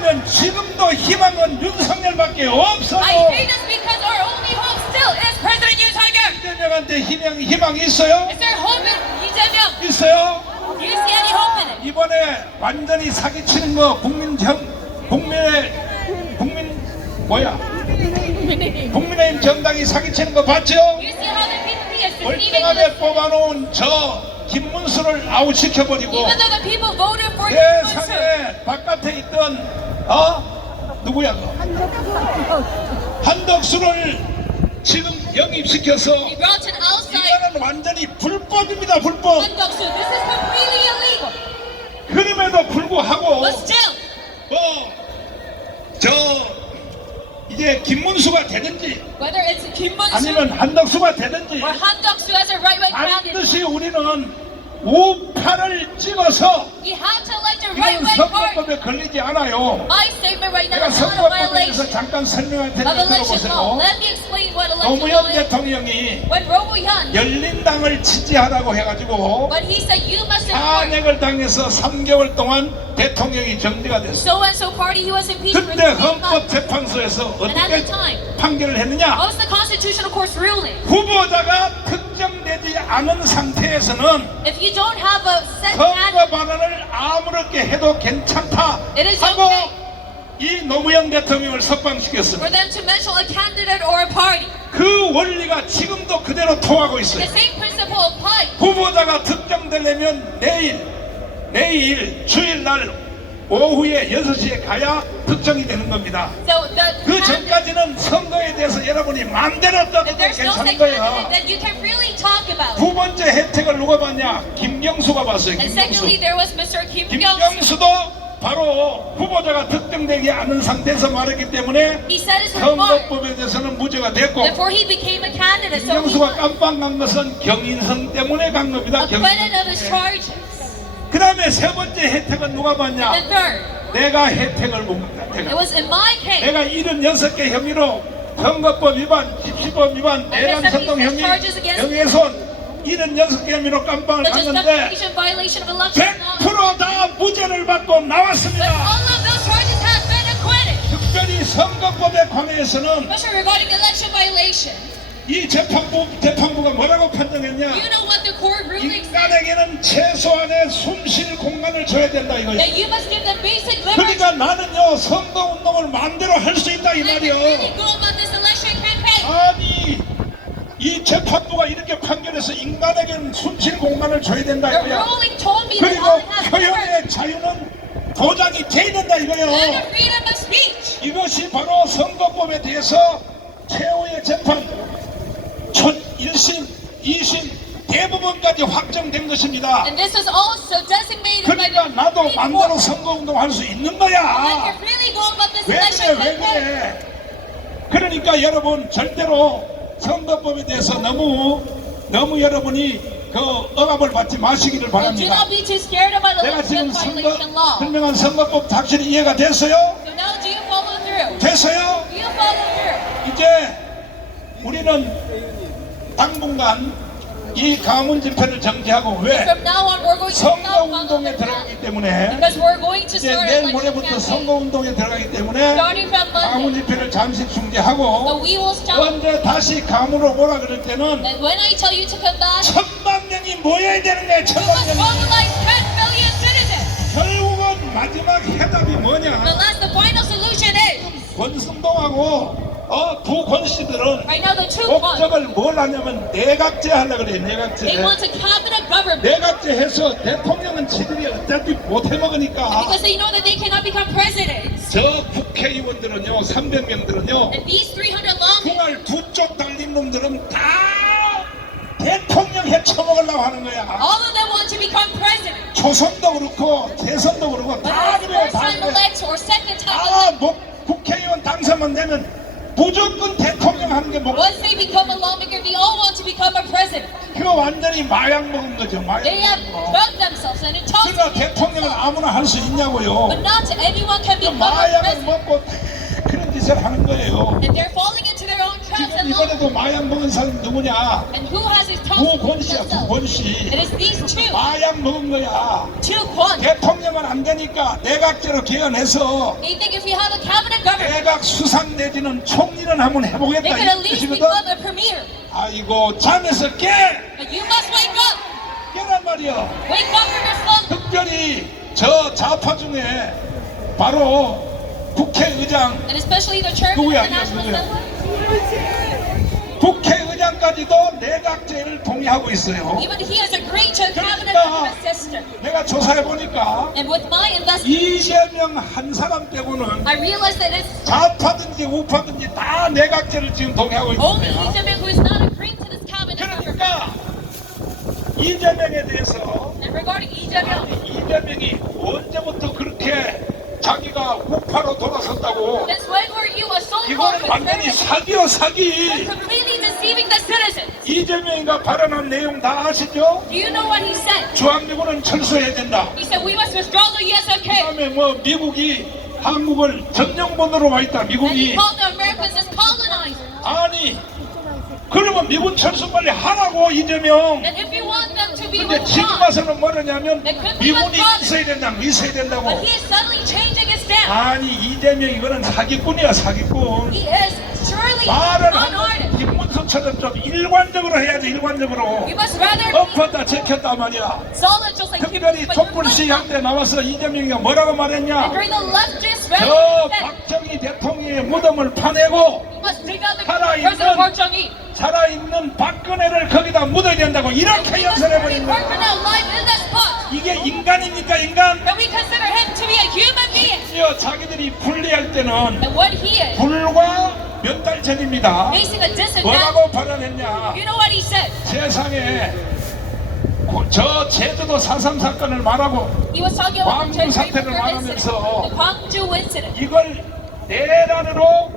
왜냐하면 지금도 희망은 윤석열밖에 없어요. I say this because our only hope still is President Yoon Suk-yeol. 이재명한테 희망이 있어요? Is there hope in Lee Jae-myung? 있어요? Do you see any hope in it? 이번에 완전히 사기치는 거 국민의힘 정당이 사기치는 거 봤죠? Do you see how the PPP is deceiving 멀쩡하게 us? 뽑아놓은 저 김문수를 아웃시켜버리고 Even though the people voted for Kim Moon-soo, 세상에 바깥에 있던 누구야 한덕수를 지금 영입시켜서 he brought an outside 이거는 완전히 불법입니다. 불법. Han Duck-soo. This is completely illegal. 그럼에도 불구하고 But still, 이제 김문수가 되든지 whether it's Kim Moon-soo 아니면 한덕수가 되든지 or Han Duck-soo as a right-wing candidate, 반드시 우리는 우파를 찍어서 we have to elect a 이건 right-wing party. 선거법에 걸리지 않아요. My statement right now 내가 is not a 선거법에 대해서 violation 잠깐 설명할 of 테니까 election law. 들어보세요. Let me explain what election 노무현 law is. 대통령이 When Robo Hyun, 열린당을 지지하라고 해가지고 when he said you must support 탄핵을 당해서 3개월 동안 대통령이 정지가 됐어. so-and-so party, he was impeached for 그때 3 months. 헌법재판소에서 And at 어떻게 the time, 판결을 했느냐? what was the Constitutional Court's ruling? 후보자가 특정되지 않은 상태에서는 If you don't have a set 선거 candidate, 발언을 아무렇게 해도 괜찮다 it is 하고 okay 이 노무현 대통령을 석방시켰습니다. for them to mention a candidate or a party. 그 원리가 지금도 그대로 통하고 The 있어요. same principle applies. 후보자가 특정되려면 내일 주일날 오후에 6시에 가야 특정이 되는 겁니다. So the 그 candidate, 전까지는 선거에 대해서 여러분이 마음대로 떠도 if there's no 괜찮은 set 거예요. candidate, then you can freely talk about it. 두 번째 혜택을 누가 받냐? 김경수가 봤어요. And 김경수. secondly, there was Mr. Kim Kyung-soo. 김경수도 바로 후보자가 특정되지 않은 상태에서 말했기 때문에 He said his remark 선거법에 대해서는 무죄가 됐고 before he became a candidate, so he 김경수가 was 깜빵 간 것은 경인성 때문에 간 겁니다. acquitted of his charges. 그 다음에 세 번째 혜택은 누가 받냐? And third, 내가 혜택을 본 겁니다. it was in my case. 내가 76개 혐의로 선거법 위반, 집시법 위반, 내란선동 혐의, 명예훼손 76개 혐의로 깜빵을 Such as 갔는데 defamation, violation of election law. 100% 다 무죄를 받고 But 나왔습니다. all of those charges have been acquitted. 특별히 선거법에 관해서는 Especially regarding election violation. 이 재판부가 뭐라고 판정했냐? You know what the court ruling said? 인간에게는 최소한의 숨쉴 공간을 줘야 된다 이거예요. That you must give them basic liberty. 그러니까 나는요 선거운동을 마음대로 할 수 있다 이 And I can 말이요. really go about this election campaign. 아니 이 재판부가 이렇게 판결해서 인간에게는 숨쉴 공간을 줘야 된다 The 이거야. ruling told me that all 그리고 I have liberty 표현의 자유는 보장이 돼 된다 and 이거요. the freedom of speech. 이것이 바로 선거법에 대해서 최후의 재판 첫 1심, 2심 대부분까지 확정된 것입니다. And this is also designated by 그러니까 the 나도 Supreme 마음대로 Court. 선거운동 할 수 있는 I 거야. can freely go about this 왜 election 그래 왜 campaign. 그래. 그러니까 여러분 절대로 선거법에 대해서 너무 여러분이 그 억압을 받지 마시기를 And do 바랍니다. not be too scared about 내가 지금 election violation law. 설명한 선거법 확실히 이해가 됐어요? So now do you follow through? 됐어요? Do you follow through? 이제 우리는 당분간 이 가문 집회를 정지하고 왜? From now on, we're going to stop 선거운동에 following 들어가기 때문에 because we're going to 이제 start 내일 election 모레부터 campaign. 선거운동에 들어가기 때문에 Starting from 가문 Monday, 집회를 잠시 but 중지하고 we will stop. 언제 다시 감으로 오라 그럴 때는 And when I tell you to come back, 1,000만 명이 모여야 되는 거야. you 1,000만 must 명이. mobilize 10 million citizens. 결국은 마지막 해답이 뭐냐? Unless the final solution is, 권승동하고 두 권씨들은 right now the two wants, 목적을 뭘 하냐면 내각제 하려고 그래. they 내각제. want to cabinet government 내각제 해서 대통령은 지들이 어차피 못 해먹으니까 because they know that they cannot become presidents. 저 국회의원들은요 300명들은요 And these 300 lawmakers, 총알 두 쪽 달린 놈들은 다 대통령 해쳐먹으려고 하는 거야. all of them want to become president. 초선도 그렇고 대선도 그렇고 다 Whether it's 그래요. first 다 time 그래. elect or second time elect, 국회의원 당선만 되면 무조건 대통령 하는 게 목표. once they become a lawmaker, they all want to become a president. 그거 완전히 마약 먹은 거죠. 마약 They have 먹은 거. drugged themselves and 그러니까 intoxicated 대통령을 themselves. 아무나 할 수 있냐고요. But not anyone can 그 become a 마약을 president. 먹고 다 그런 짓을 하는 거예요. And they're falling into their own traps 지금 and 이번에도 마약 먹은 사람이 누구냐? And who has his tongue? 구권씨야, 구권씨. It is these two. 마약 먹은 거야. Two Kwon. 대통령은 안 되니까 내각제로 개헌해서 They think if we have a cabinet government, 내각 수상 내지는 총리는 한번 they 해보겠다 could 이 at least 뜻이거든. become a premier. 아이고 잠에서 깨! But you must wake up. 깨란 말이야. Wake up from your slumber. 특별히 저 좌파 중에 바로 국회의장, And especially the chairman of 누구야, the National 누구야? Assembly. 국회의장까지도 내각제를 동의하고 있어요. Even he has agreed to a cabinet 그러니까 government system. 내가 조사해 보니까 And with my investigation, 이재명 한 사람 빼고는 I realized that it's 좌파든지 우파든지 다 내각제를 지금 동의하고 only 있습니다. Lee Jae-myung who is not agreeing to this cabinet government. 그러니까 이재명에 대해서 And regarding Lee Jae-myung, 이재명이 언제부터 그렇게 자기가 우파로 돌아섰다고? since when were you a so-called 이거는 완전히 conservative? 사기요 사기. You're completely deceiving the citizens. 이재명이가 발언한 내용 다 아시죠? Do you know what he said? 중앙미군은 철수해야 된다. He said we must withdraw the USOK. 그다음에 뭐 미국이 한국을 점령본으로 와 있다. And he 미국이 called the Americans as colonizers. 아니 그러면 미군 철수 빨리 하라고 이재명. And if you want them to be 근데 지금 withdrawn, 와서는 뭐냐면 They couldn't be 미군이 withdrawn. 있어야 된다, 있어야 된다고. but he is suddenly changing his stance. 아니 이재명 이거는 사기꾼이야 사기꾼. He is surely 말을 unarmed. 하면 김문수처럼 좀 일관적으로 해야지 일관적으로. You must rather be 엎었다 제켰다 말이야. solid just like 특별히 but you're 촛불 not. 시위할 때 나와서 이재명이가 뭐라고 말했냐? And during the leftist 저 rally, he said, 박정희 대통령의 무덤을 파내고 you must dig out the 살아있는- President Park Chung-hee. 살아있는 박근혜를 거기다 묻어야 된다고 이렇게 We must 연설해버린 bury 거야. Park now live in this pot. 이게 인간입니까 인간? That we consider him to be a human being. 심지어 자기들이 분리할 때는 And what he is, 불과 몇 달 전입니다. facing a disadvantage. 뭐라고 발언했냐? You know what he said? 세상에 저 제주도 4.3 사건을 말하고 He was talking about the 광주 사태를 incident, 말하면서 the Gwangju incident. 이걸 내란으로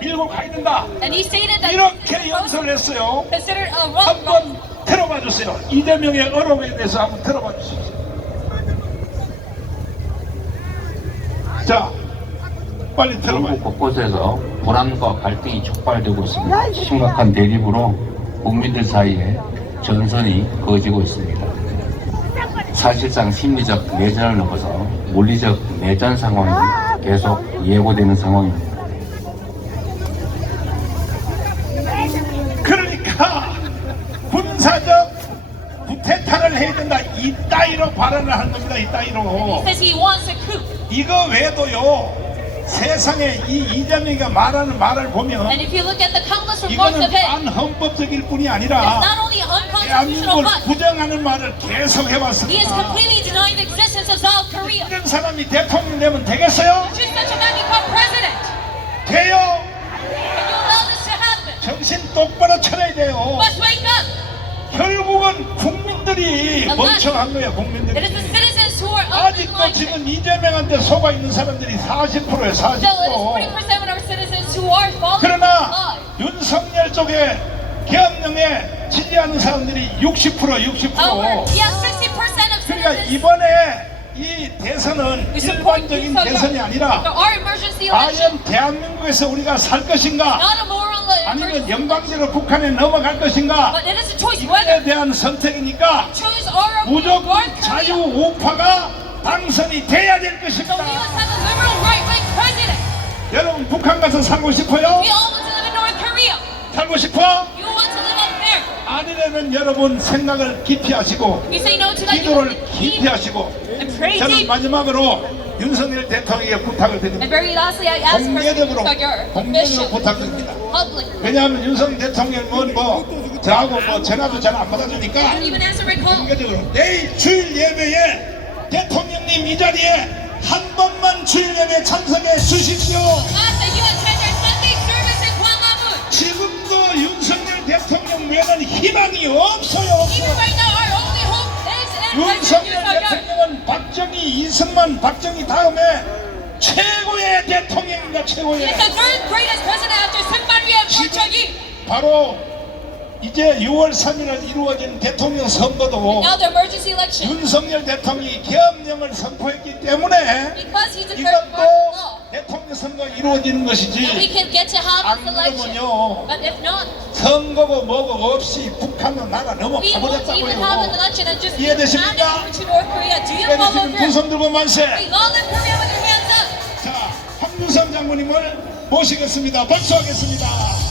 밀고 가야 된다. And he stated that 이렇게 연설을 했어요. considered a wrong. 한번 들어봐 주세요. 이재명의 어록에 대해서 한번 들어봐 주십시오. 자, 빨리 들어봐요. 전국 곳곳에서 불안과 갈등이 촉발되고 있습니다. 심각한 대립으로 국민들 사이에 전선이 그어지고 있습니다. 사실상 심리적 내전을 넘어서 물리적 내전 상황이 계속 예고되는 상황입니다. 그러니까 군사적 구태타를 해야 된다. 이따위로 발언을 한 겁니다. 이따위로. He says he wants a coup. 이거 외에도요. 세상에 이 이재명이가 말하는 말을 보면 And if you look at the countless reports 이거는 of him, 반헌법적일 뿐이 it's 아니라 not only unconstitutional, 대한민국을 but 부정하는 말을 계속 he is 해왔습니다. completely denying the existence of South Korea. 이런 사람이 대통령 되면 되겠어요? Should such a man become president? 돼요? Can you allow this to happen? 정신 똑바로 차려야 돼요. Must wake up. 결국은 국민들이 멍청한 거야. It 국민들이. is the citizens who are 아직도 unemployed. 지금 이재명한테 속아 있는 사람들이 40%예요. Still, it is 40%. 40% of our citizens who are falling 그러나 in line. 윤석열 쪽에 계엄령에 지지하는 사람들이 60%. However, yeah, 60% of 그러니까 citizens 이번에 이 대선은 who support 일반적인 Yoon 대선이 Suk-yeol. 아니라 There are emergency elections, 과연 대한민국에서 우리가 살 것인가 not a moral 아니면 emergency, 영광제로 북한에 넘어갈 것인가 but it is a choice whether 이에 대한 선택이니까 choose or 무조건 North 자유 Korea. 우파가 당선이 돼야 될 So we 것입니다. must have a liberal right-wing president. 여러분 북한 가서 살고 싶어요? We all want to live in North Korea. 살고 싶어? You want to live up there. 아니라면 여러분 생각을 깊이 하시고 You say no to that. You 기도를 must 깊이 keep 하시고 and pray 저는 deep. 마지막으로 윤석열 대통령에게 부탁을 And 드립니다. very lastly, I ask President 공개적으로 Yoon Suk-yeol, 공개적으로 officially, 부탁드립니다. publicly, 왜냐하면 윤석열 대통령은 저하고 전화도 잘 안 받아주니까 don't even answer my call. 공개적으로 내일 주일 예배에 대통령님 이 자리에 한 번만 주일 예배 참석해 주십시오. Ask that you attend our Sunday service in Gwanggamun. 지금도 윤석열 대통령 외에는 희망이 없어요. Even right now, our only hope is in President Yoon 윤석열 Suk-yeol. 대통령은 박정희, 이승만, 박정희 다음에 최고의 대통령입니다. He 최고의. is the third greatest president after Seung-man Rhee and Park Chung-hee. 바로 이제 6월 3일에 이루어진 대통령 선거도 Now the emergency election, 윤석열 대통령이 계엄령을 선포했기 때문에 because he declared martial 이것도 law, 대통령 선거 이루어지는 And we 것이지 can get to have 안 a selection. 그러면요 But if not, 선거고 뭐고 없이 북한은 나라 we won't even have an 넘어가버렸다고요. election and just 이해되십니까? hand it over to North Korea. Do you 그래서 follow 지금 두 through? 손 들고 만세. We all in Korea with your hands up. 자, 황문삼 장군님을 모시겠습니다. 박수하겠습니다.